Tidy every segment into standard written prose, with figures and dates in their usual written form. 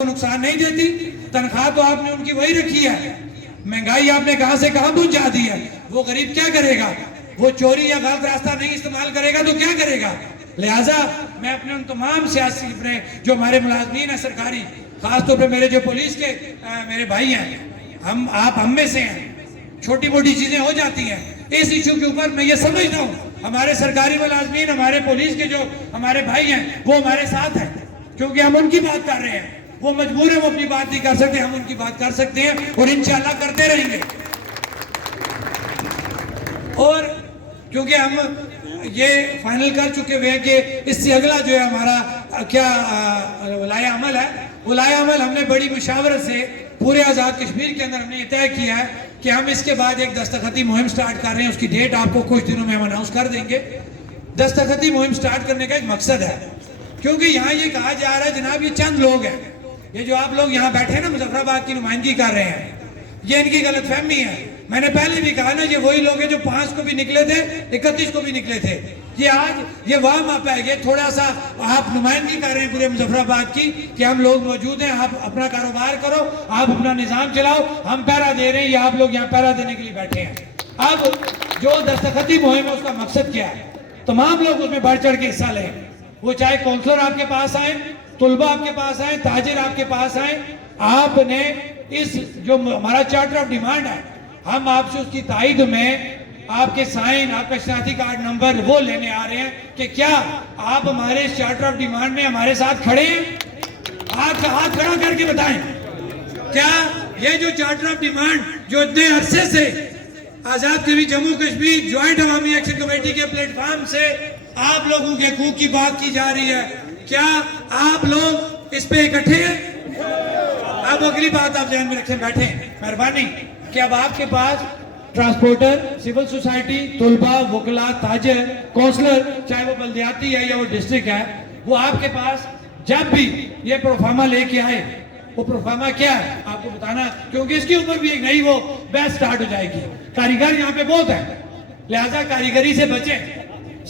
نقصان نہیں دیتی، تنخواہ تو آپ نے ان کی وہی رکھی ہے، مہنگائی آپ نے کہاں سے کہاں پہنچا دی ہے، وہ غریب کیا کرے گا؟ وہ چوری یا غلط راستہ نہیں استعمال کرے گا تو کیا کرے گا؟ لہٰذا میں اپنے ان تمام سیاسی اپنے جو ہمارے ملازمین ہیں سرکاری، خاص طور پہ میرے جو پولیس کے میرے بھائی ہیں، آپ ہم میں سے ہیں، چھوٹی موٹی چیزیں ہو جاتی ہیں، اس ایشو کے اوپر میں یہ سمجھتا ہوں ہمارے سرکاری ملازمین، ہمارے پولیس کے جو ہمارے بھائی ہیں وہ ہمارے ساتھ ہیں، کیونکہ ہم ان کی بات کر رہے ہیں، وہ مجبور ہیں، وہ اپنی بات نہیں کر سکتے، ہم ان کی بات کر سکتے ہیں اور انشاءاللہ کرتے رہیں گے۔ اور کیونکہ ہم یہ فائنل کر چکے ہوئے ہیں کہ اس سے اگلا جو ہے ہمارا کیا ولائے عمل ہے، ولائے عمل ہم نے بڑی مشاورت سے پورے آزاد کشمیر کے اندر ہم نے یہ طے کیا ہے کہ ہم اس کے بعد ایک دستخطی مہم سٹارٹ کر رہے ہیں، اس کی ڈیٹ آپ کو کچھ دنوں میں ہم اناؤنس کر دیں گے۔ دستخطی مہم سٹارٹ کرنے کا ایک مقصد ہے، کیونکہ یہاں یہ کہا جا رہا ہے جناب یہ چند لوگ ہیں، یہ جو آپ لوگ یہاں بیٹھے ہیں نا مظفر آباد کی نمائندگی کر رہے ہیں، یہ ان کی غلط فہمی ہے۔ میں نے پہلے بھی کہا نا یہ وہی لوگ ہیں جو 5 کو بھی نکلے تھے، 31 کو بھی نکلے تھے، یہ آج یہ وام آپ ہے، یہ تھوڑا سا آپ نمائندگی کر رہے ہیں پورے مظفر آباد کی کہ ہم لوگ موجود ہیں، آپ اپنا کاروبار کرو، آپ اپنا نظام چلاؤ، ہم پہرا دے رہے ہیں یا آپ لوگ یہاں پہرا دینے کے لیے بیٹھے ہیں۔ اب جو دستخطی مہم ہے اس کا مقصد کیا ہے؟ تمام لوگ اس میں بڑھ چڑھ کے حصہ لیں، وہ چاہے کونسلر آپ کے پاس آئیں، طلبہ آپ کے پاس آئیں، تاجر آپ کے پاس آئیں، آپ نے اس جو ہمارا چارٹر آف ڈیمانڈ ہے، ہم آپ سے اس کی تائید میں آپ کے سائن، آپ کا شناختی کارڈ نمبر وہ لینے آ رہے ہیں کہ کیا آپ ہمارے اس چارٹر آف ڈیمانڈ میں ہمارے ساتھ کھڑے ہیں؟ ہاتھ کھڑا کر کے بتائیں، کیا یہ جو چارٹر آف ڈیمانڈ جو اتنے عرصے سے آزاد کشمیر جموں کشمیر جوائنٹ عوامی ایکشن کمیٹی کے پلیٹ فارم سے آپ لوگوں کے حقوق کی بات کی جا رہی ہے، کیا آپ لوگ اس پہ اکٹھے ہیں؟ اب اگلی بات آپ ذہن میں رکھیں، بیٹھیں مہربانی کہ اب آپ کے پاس ٹرانسپورٹر، سول سوسائٹی، طلبہ، وکلا، تاجر، کونسلر، چاہے وہ بلدیاتی ہے یا وہ ڈسٹرکٹ ہے، وہ آپ کے پاس جب بھی یہ پروفارما لے کے آئے، وہ پروفارما کیا ہے آپ کو بتانا، کیونکہ اس کے اوپر بھی ایک نئی وہ بحث سٹارٹ ہو جائے گی۔ کاریگر یہاں پہ بہت ہے، لہٰذا کاریگری سے بچیں،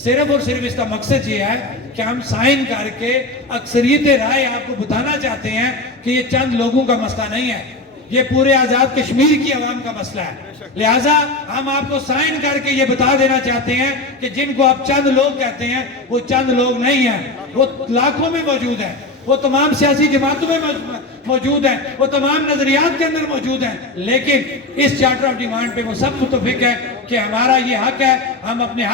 صرف اور صرف اس کا مقصد یہ ہے کہ ہم سائن کر کے اکثریت رائے آپ کو بتانا چاہتے ہیں کہ یہ چند لوگوں کا مسئلہ نہیں ہے، یہ پورے آزاد کشمیر کی عوام کا مسئلہ ہے، لہٰذا ہم آپ کو سائن کر کے یہ بتا دینا چاہتے ہیں کہ جن کو آپ چند لوگ کہتے ہیں وہ چند لوگ نہیں ہیں، وہ لاکھوں میں موجود ہیں، وہ تمام سیاسی جماعتوں میں موجود ہیں، وہ تمام نظریات کے اندر موجود ہیں، لیکن اس چارٹر آف ڈیمانڈ پہ وہ سب متفق ہے کہ ہمارا یہ حق ہے، ہم اپنے حق